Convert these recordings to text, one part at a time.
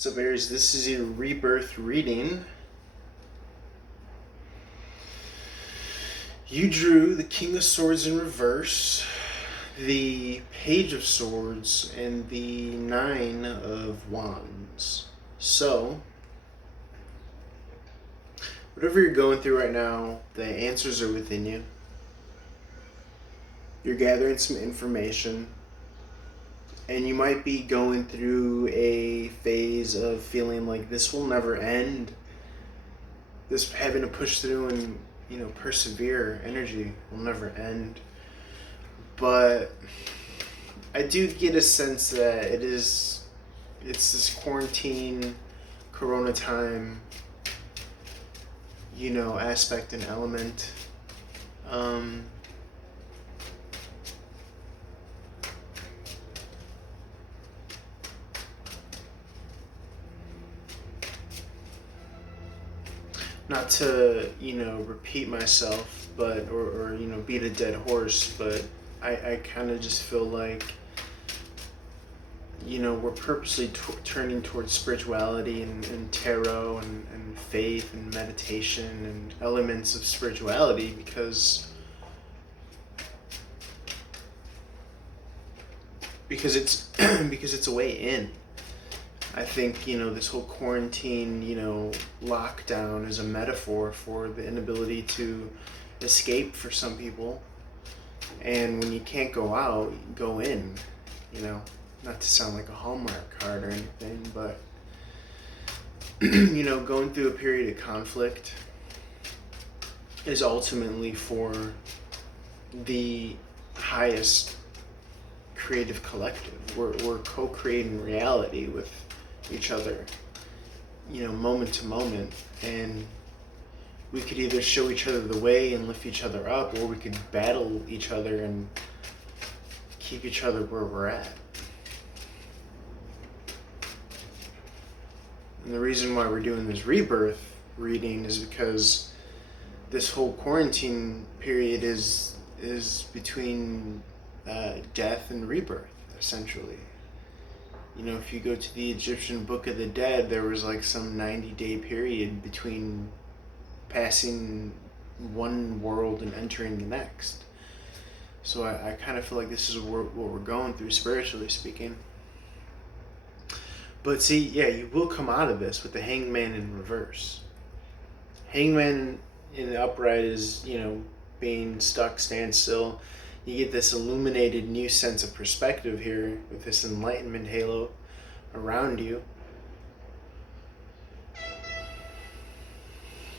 What's up, Aries? This is your Rebirth reading. You drew the King of Swords in reverse, the Page of Swords, and the Nine of Wands. So, whatever you're going through right now, the answers are within you. You're gathering some information, and you might be going through a phase of feeling like this will never end. This having to push through and persevere energy will never end. But I do get a sense that it's this quarantine, corona time, aspect and element. Not to, repeat myself, but, or beat a dead horse, but I kind of just feel like, we're purposely turning towards spirituality and tarot and faith and meditation and elements of spirituality because it's because it's a way in. I think, this whole quarantine, lockdown is a metaphor for the inability to escape for some people. And when you can't go out, go in, not to sound like a Hallmark card or anything, but, going through a period of conflict is ultimately for the highest creative collective. We're co-creating reality with each other, moment to moment, and we could either show each other the way and lift each other up, or we could battle each other and keep each other where we're at. And the reason why we're doing this rebirth reading is because this whole quarantine period is between death and rebirth, essentially. If you go to the Egyptian Book of the Dead, there was like some 90-day period between passing one world and entering the next. So I kind of feel like this is what we're going through, spiritually speaking. But see, yeah, you will come out of this with the Hangman in reverse. Hangman in the upright is, being stuck, stand still. You get this illuminated new sense of perspective here with this enlightenment halo around you.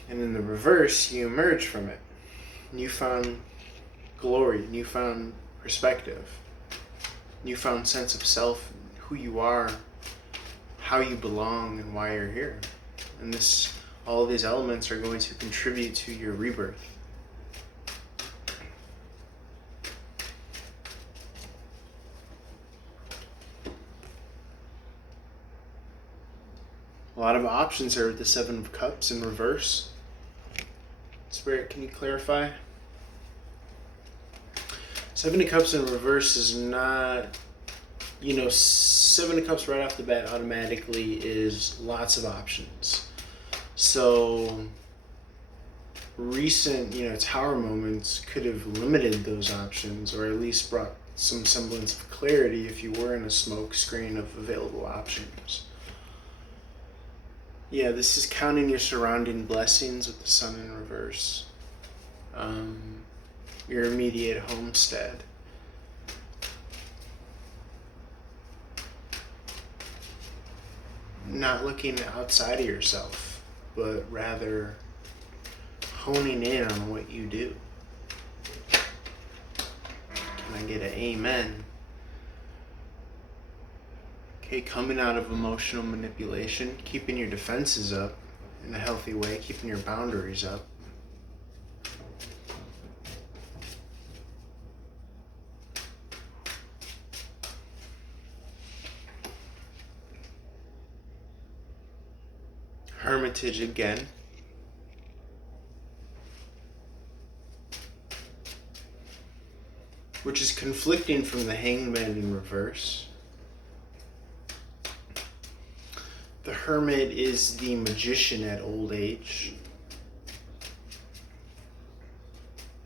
And in the reverse, you emerge from it. Newfound glory, newfound perspective, newfound sense of self, who you are, how you belong, and why you're here. And all of these elements are going to contribute to your rebirth. A lot of options here with the Seven of Cups in reverse. Spirit, can you clarify? Seven of Cups in reverse is not, Seven of Cups right off the bat automatically is lots of options. So recent, tower moments could have limited those options, or at least brought some semblance of clarity if you were in a smoke screen of available options. Yeah, this is counting your surrounding blessings with the Sun in reverse. Your immediate homestead. Not looking outside of yourself, but rather honing in on what you do. Can I get an amen? Okay, coming out of emotional manipulation, keeping your defenses up in a healthy way, keeping your boundaries up. Hermitage again. Which is conflicting from the Hangman in reverse. The Hermit is the magician at old age.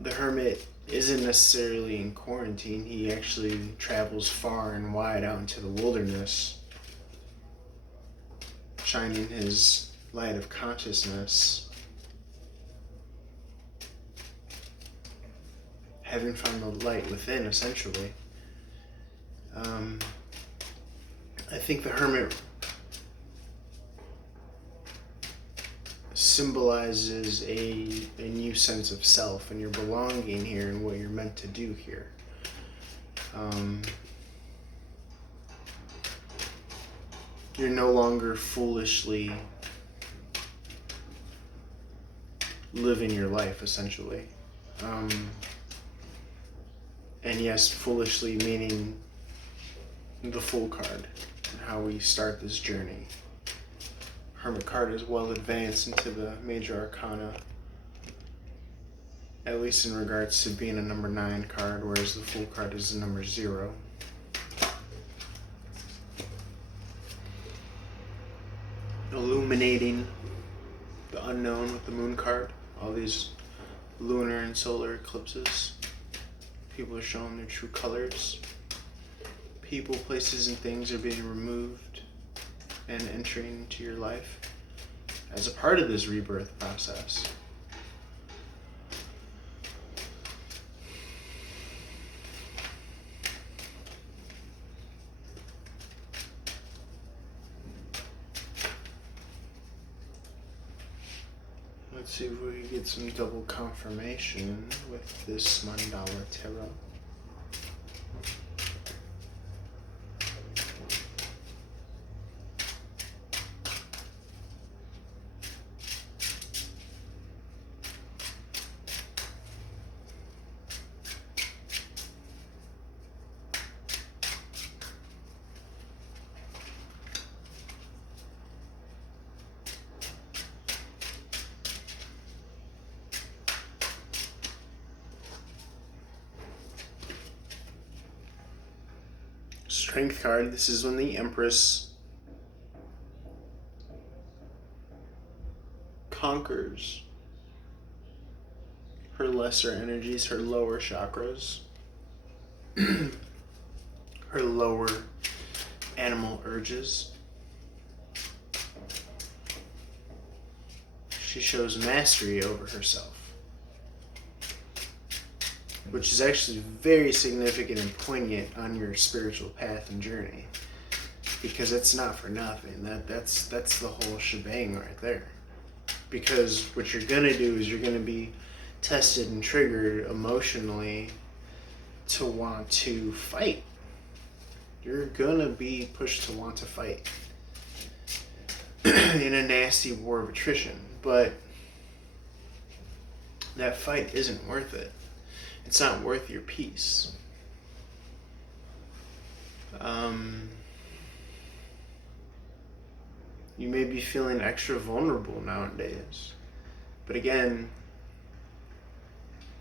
The Hermit isn't necessarily in quarantine. He actually travels far and wide out into the wilderness, shining his light of consciousness, having found the light within, essentially. I think the Hermit symbolizes a new sense of self and your belonging here and what you're meant to do here. You're no longer foolishly living your life, essentially. And yes, foolishly meaning the Fool card and how we start this journey. Hermit card is well advanced into the major arcana, at least in regards to being a number 9 card, whereas the Fool card is a number 0. Illuminating the unknown with the Moon card, all these lunar and solar eclipses. People are showing their true colors. People, places, and things are being removed and entering into your life as a part of this rebirth process. Let's see if we can get some double confirmation with this Mandala Tarot. Strength card, this is when the Empress conquers her lesser energies, her lower chakras, her lower animal urges. She shows mastery over herself, which is actually very significant and poignant on your spiritual path and journey, because it's not for nothing. That's the whole shebang right there. Because what you're gonna do is you're gonna be tested and triggered emotionally to want to fight. You're gonna be pushed to want to fight in a nasty war of attrition, but that fight isn't worth it. It's not worth your peace. You may be feeling extra vulnerable nowadays. But again,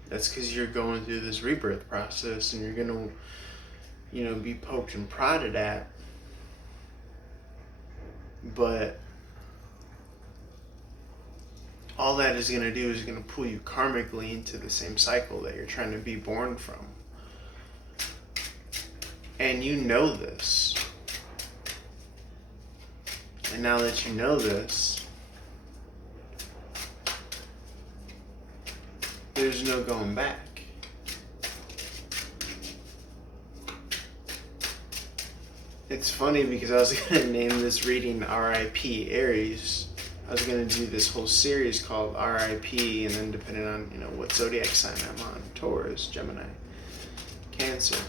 that's because you're going through this rebirth process and you're going to, be poked and prodded at. But all that is going to do is going to pull you karmically into the same cycle that you're trying to be born from. And you know this. And now that you know this, there's no going back. It's funny because I was going to name this reading R.I.P. Aries. I was going to do this whole series called R.I.P. and then depending on, what zodiac sign I'm on, Taurus, Gemini, Cancer.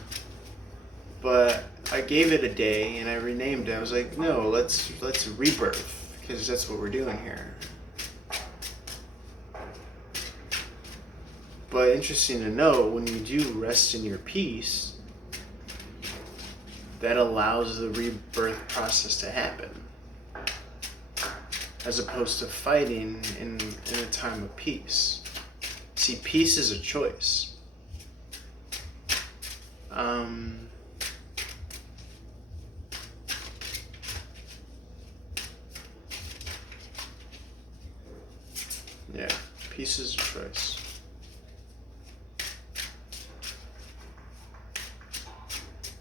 But I gave it a day and I renamed it. I was like, no, let's rebirth, because that's what we're doing here. But interesting to note, when you do rest in your peace, that allows the rebirth process to happen, as opposed to fighting in a time of peace. See, peace is a choice. Yeah, peace is a choice.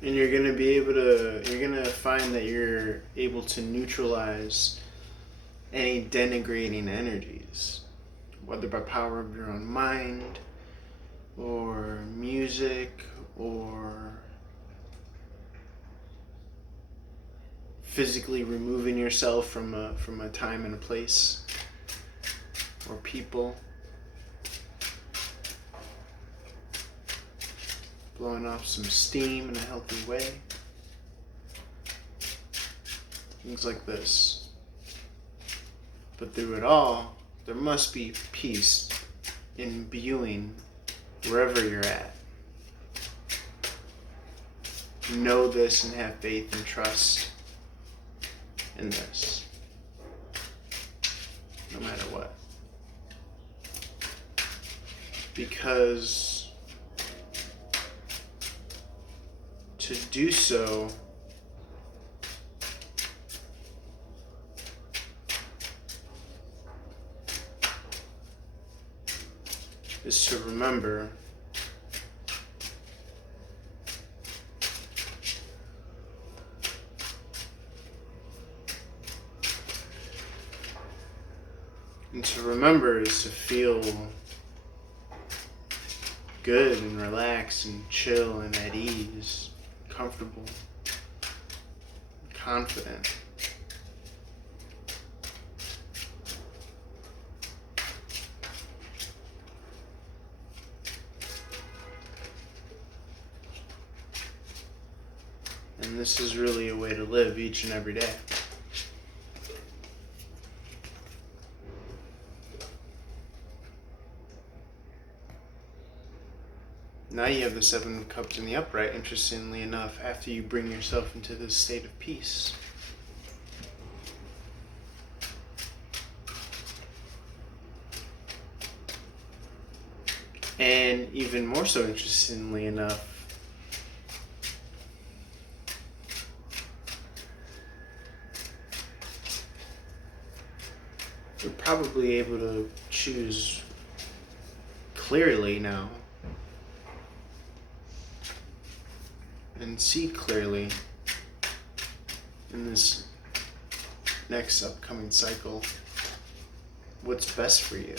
And you're going to find that you're able to neutralize any denigrating energies, whether by power of your own mind, or music, or physically removing yourself from a time and a place, or people. Blowing off some steam in a healthy way. Things like this. But through it all, there must be peace imbuing wherever you're at. Know this and have faith and trust in this. No matter what. Because to do so is to remember is to feel good and relaxed and chill and at ease, comfortable, confident. And this is really a way to live each and every day. Now you have the Seven of Cups in the upright, interestingly enough, after you bring yourself into this state of peace. And even more so, interestingly enough, you're probably able to choose clearly now and see clearly in this next upcoming cycle what's best for you.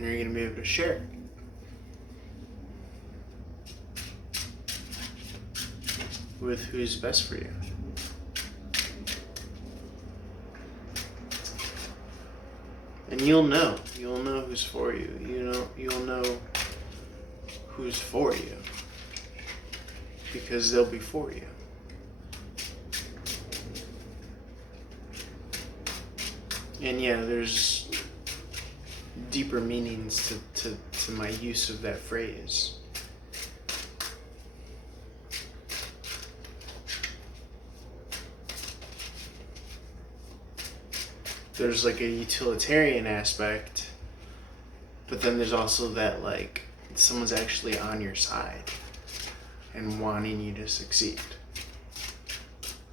And you're going to be able to share it. With who's best for you. And you'll know who's for you. You'll know who's for you. Because they'll be for you. And yeah, there's deeper meanings to my use of that phrase. There's like a utilitarian aspect, but then there's also that like someone's actually on your side and wanting you to succeed.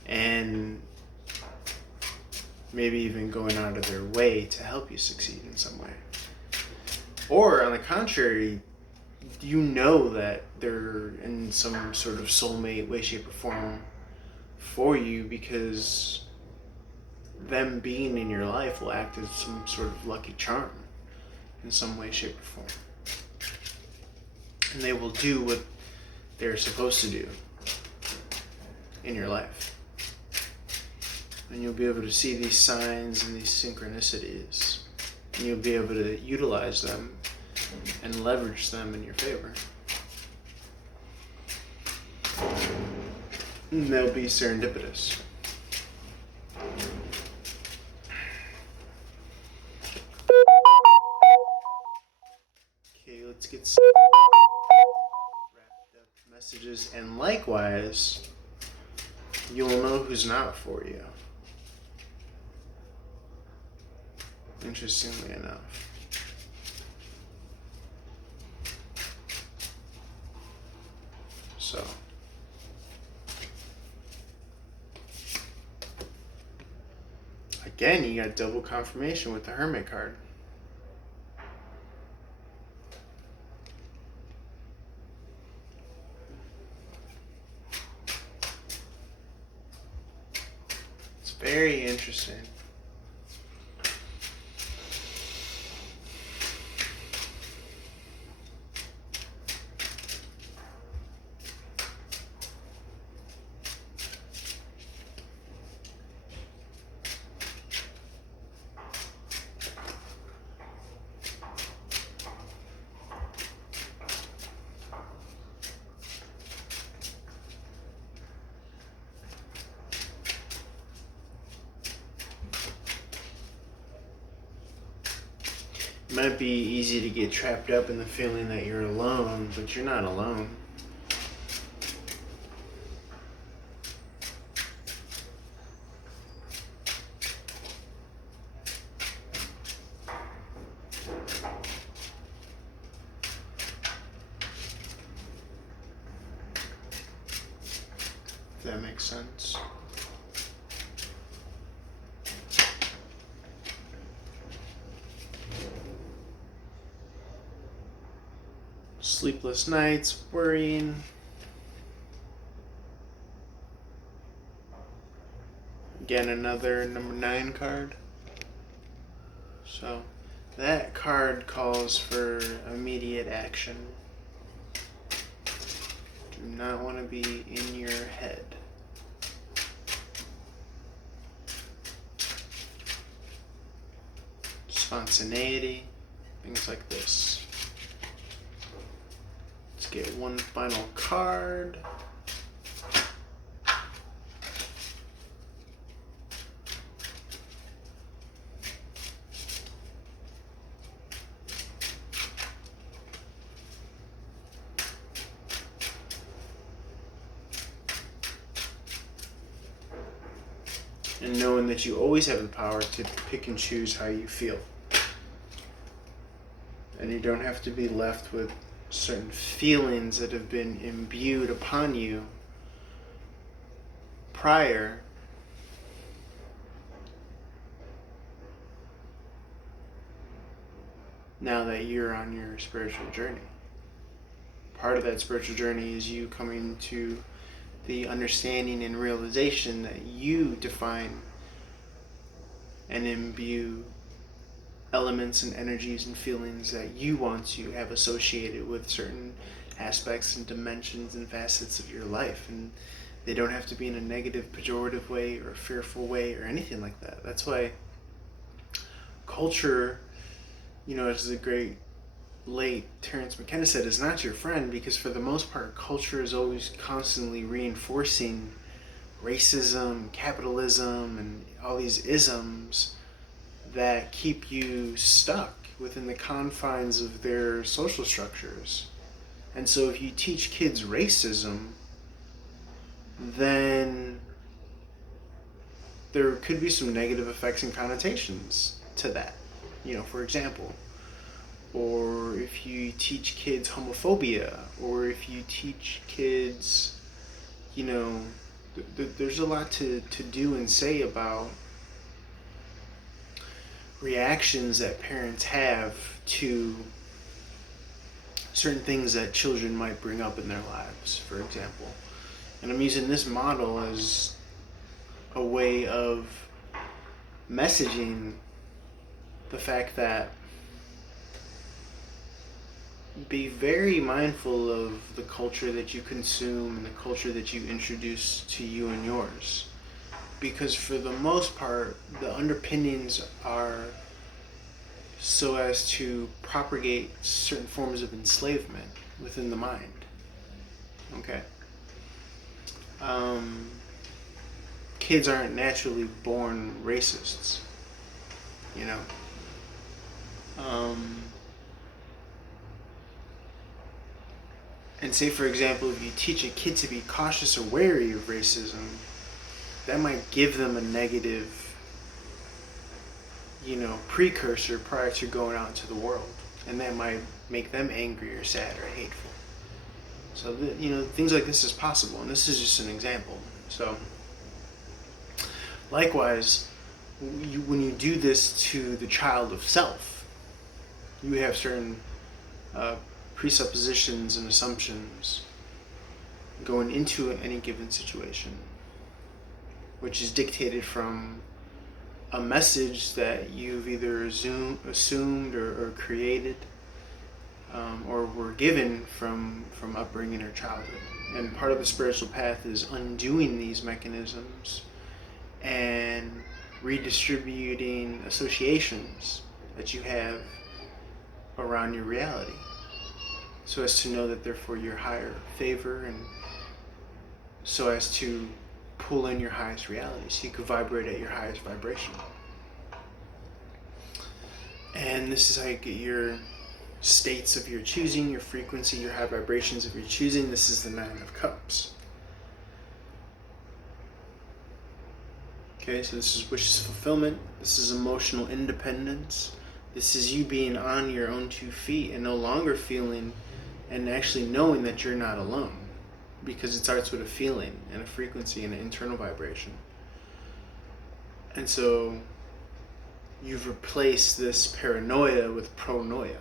And maybe even going out of their way to help you succeed in some way. Or on the contrary, you know that they're in some sort of soulmate way, shape, or form for you because them being in your life will act as some sort of lucky charm in some way, shape, or form. And they will do what they're supposed to do in your life. And you'll be able to see these signs and these synchronicities. And you'll be able to utilize them and leverage them in your favor. And they'll be serendipitous. Okay, let's get some wrapped up messages, and likewise, you'll know who's not for you. Interestingly enough. So, again, you got double confirmation with the Hermit card. It's very interesting. It might be easy to get trapped up in the feeling that you're alone, but you're not alone. If that makes sense. Sleepless nights, worrying. Again, another number 9 card. So that card calls for immediate action. Do not want to be in your head. Spontaneity, things like this. Let's get one final card. And knowing that you always have the power to pick and choose how you feel. And you don't have to be left with certain feelings that have been imbued upon you prior now that you're on your spiritual journey. Part of that spiritual journey is you coming to the understanding and realization that you define and imbue elements and energies and feelings that you want to have associated with certain aspects and dimensions and facets of your life. And they don't have to be in a negative, pejorative way or a fearful way or anything like that. That's why culture, as the great late Terence McKenna said, is not your friend, because for the most part, culture is always constantly reinforcing racism, capitalism, and all these isms that keep you stuck within the confines of their social structures. And so if you teach kids racism, then there could be some negative effects and connotations to that, for example. Or if you teach kids homophobia, or if you teach kids, there's a lot to do and say about reactions that parents have to certain things that children might bring up in their lives, for example. And I'm using this model as a way of messaging the fact that be very mindful of the culture that you consume and the culture that you introduce to you and yours. Because for the most part, the underpinnings are so as to propagate certain forms of enslavement within the mind. Okay? Kids aren't naturally born racists, And say, for example, if you teach a kid to be cautious or wary of racism, that might give them a negative, precursor prior to going out into the world. And that might make them angry or sad or hateful. So, things like this is possible. And this is just an example. So, likewise, when you do this to the child of self, you have certain presuppositions and assumptions going into any given situation, which is dictated from a message that you've either assumed or created, or were given from upbringing or childhood. And part of the spiritual path is undoing these mechanisms and redistributing associations that you have around your reality, so as to know that they're for your higher favor, and so as to pull in your highest reality, so you can vibrate at your highest vibration. And this is how you get your states of your choosing, your frequency, your high vibrations of your choosing. This is the Nine of Cups. Okay, so this is wishes fulfillment. This is emotional independence. This is you being on your own 2 feet and no longer feeling and actually knowing that you're not alone, because it starts with a feeling and a frequency and an internal vibration. And so you've replaced this paranoia with pronoia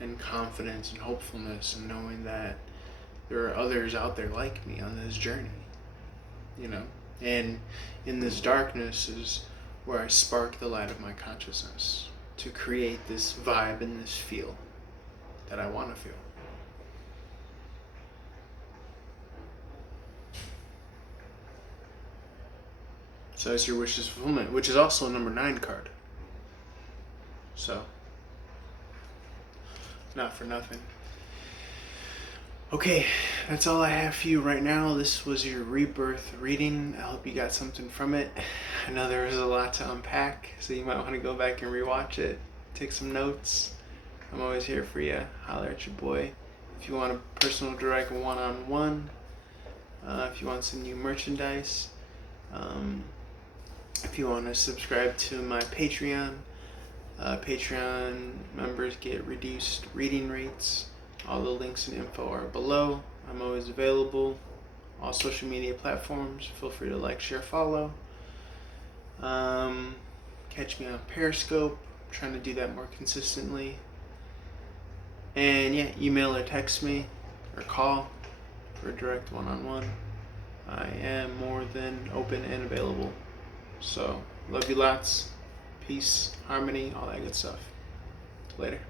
and confidence and hopefulness, and knowing that there are others out there like me on this journey, and in this darkness is where I spark the light of my consciousness to create this vibe and this feel that I want to feel. So that's your wishes fulfillment, which is also a number 9 card. So, not for nothing. Okay, that's all I have for you right now. This was your Rebirth reading. I hope you got something from it. I know there was a lot to unpack, so you might want to go back and rewatch it. Take some notes. I'm always here for you. Holler at your boy. If you want a personal direct one-on-one, if you want some new merchandise, if you want to subscribe to my Patreon, Patreon members get reduced reading rates. All the links and info are below. I'm always available. All social media platforms. Feel free to like, share, follow. Catch me on Periscope. I'm trying to do that more consistently. And yeah, email or text me or call for a direct one-on-one. I am more than open and available. So, love you lots. Peace, harmony, all that good stuff. Later.